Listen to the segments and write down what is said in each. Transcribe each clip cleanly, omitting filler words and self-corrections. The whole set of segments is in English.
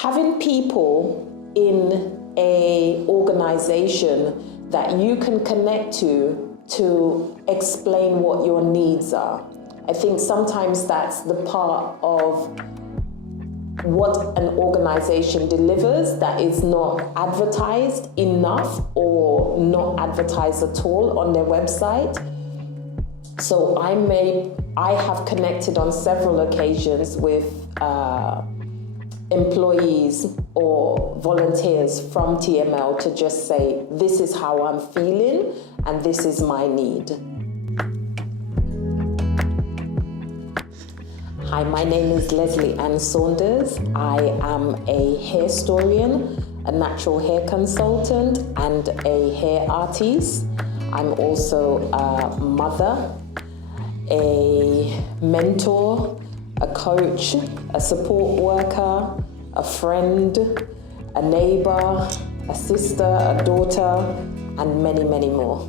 Having people in a organization that you can connect to explain what your needs are. I think sometimes that's the part of what an organization delivers that is not advertised enough or not advertised at all on their website. So I have connected on several occasions with employees or volunteers from TML to just say, this is how I'm feeling and this is my need. Hi, my name is Leslie Ann Saunders. I am a hair historian, a natural hair consultant, and a hair artist. I'm also a mother, a mentor, a coach, a support worker, a friend, a neighbor, a sister, a daughter, and many, many more.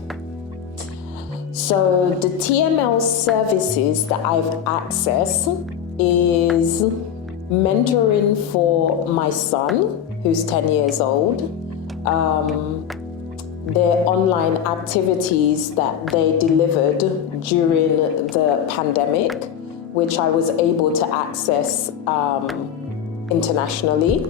So the TML services that I've accessed is mentoring for my son, who's 10 years old, their online activities that they delivered during the pandemic, which I was able to access internationally.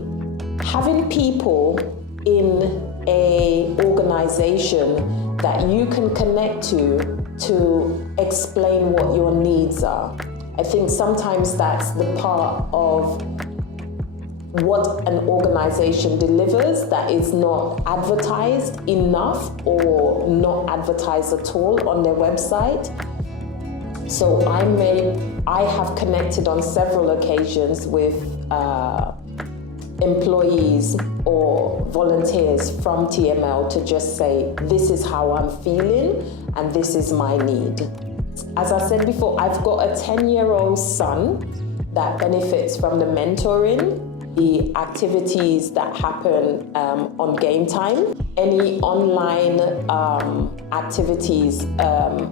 Having people in a organization that you can connect to explain what your needs are. I think sometimes that's the part of what an organization delivers that is not advertised enough or not advertised at all on their website. So I have connected on several occasions with employees or volunteers from TML to just say, this is how I'm feeling and this is my need. As I said before, I've got a 10-year-old son that benefits from the mentoring, the activities that happen on game time, any online activities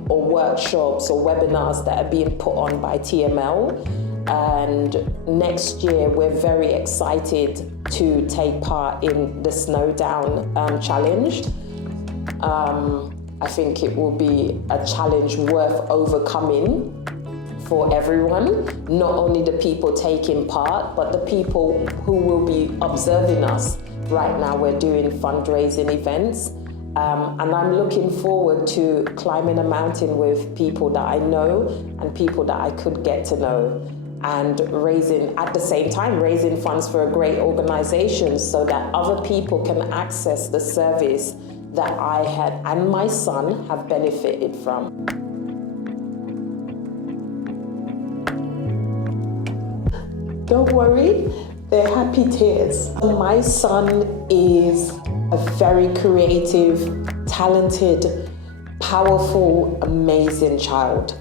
or workshops or webinars that are being put on by TML. And next year, we're very excited to take part in the Snow Down Challenge. I think it will be a challenge worth overcoming for everyone, not only the people taking part, but the people who will be observing us. Right now, we're doing fundraising events, and I'm looking forward to climbing a mountain with people that I know and people that I could get to know, and at the same time, raising funds for a great organization so that other people can access the service that I had and my son have benefited from. Don't worry, they're happy tears. My son is a very creative, talented, powerful, amazing child.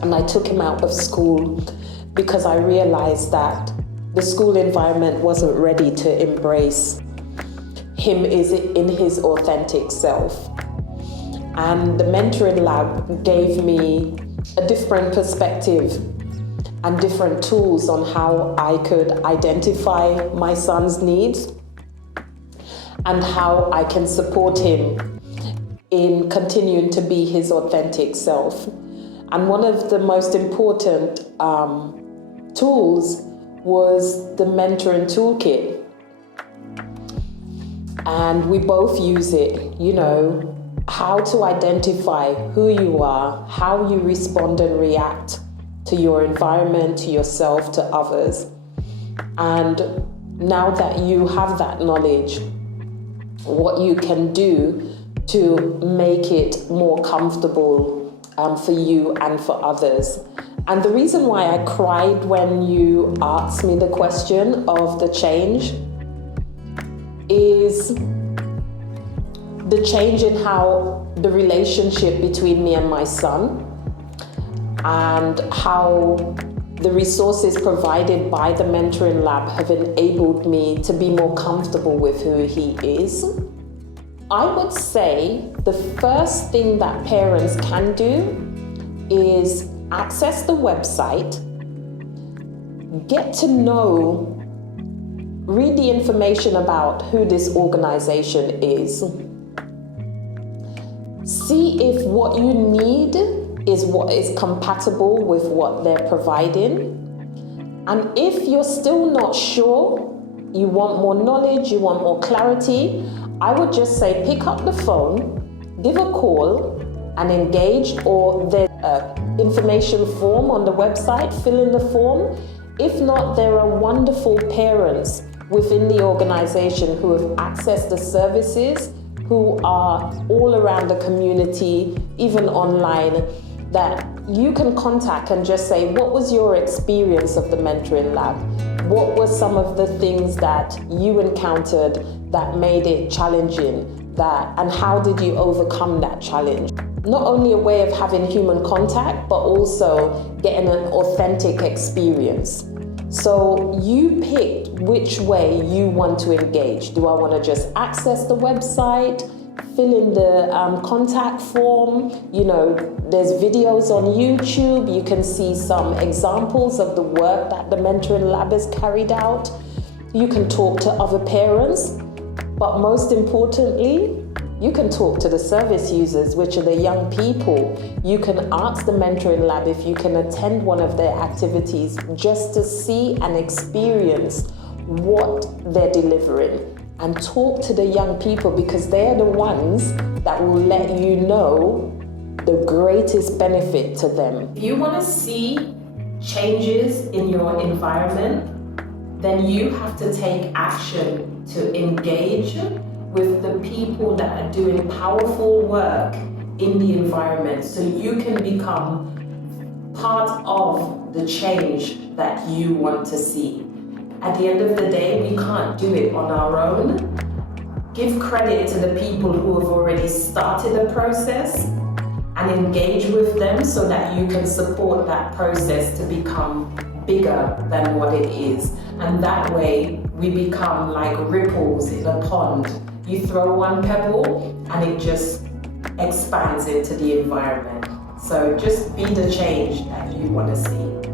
And I took him out of school because I realized that the school environment wasn't ready to embrace him in his authentic self. And the mentoring lab gave me a different perspective and different tools on how I could identify my son's needs and how I can support him in continuing to be his authentic self. And one of the most important tools was the mentoring toolkit. And we both use it, how to identify who you are, how you respond and react to your environment, to yourself, to others. And now that you have that knowledge, what you can do to make it more comfortable for you and for others. And the reason why I cried when you asked me the question of the change is the change in how the relationship between me and my son and how the resources provided by the mentoring lab have enabled me to be more comfortable with who he is. I would say the first thing that parents can do is access the website, get to know the information about who this organization is. See if what you need is what is compatible with what they're providing. And if you're still not sure, you want more knowledge, you want more clarity, I would just say pick up the phone, give a call and engage, or there's an information form on the website, fill in the form. If not, there are wonderful parents within the organization who have accessed the services, who are all around the community, even online, that you can contact and just say, what was your experience of the mentoring lab? What were some of the things that you encountered that made it challenging, and how did you overcome that challenge? Not only a way of having human contact, but also getting an authentic experience. So you picked which way you want to engage. Do I want to just access the website, fill in the contact form? You know, there's videos on YouTube. You can see some examples of the work that the Mentoring Lab has carried out. You can talk to other parents, but most importantly, you can talk to the service users, which are the young people. You can ask the Mentoring Lab if you can attend one of their activities just to see and experience what they're delivering. And talk to the young people, because they're the ones that will let you know the greatest benefit to them. If you want to see changes in your environment, then you have to take action to engage with the people that are doing powerful work in the environment, so you can become part of the change that you want to see. At the end of the day, we can't do it on our own. Give credit to the people who have already started the process and engage with them so that you can support that process to become bigger than what it is. And that way, we become like ripples in a pond. You throw one pebble and it just expands into the environment. So just be the change that you want to see.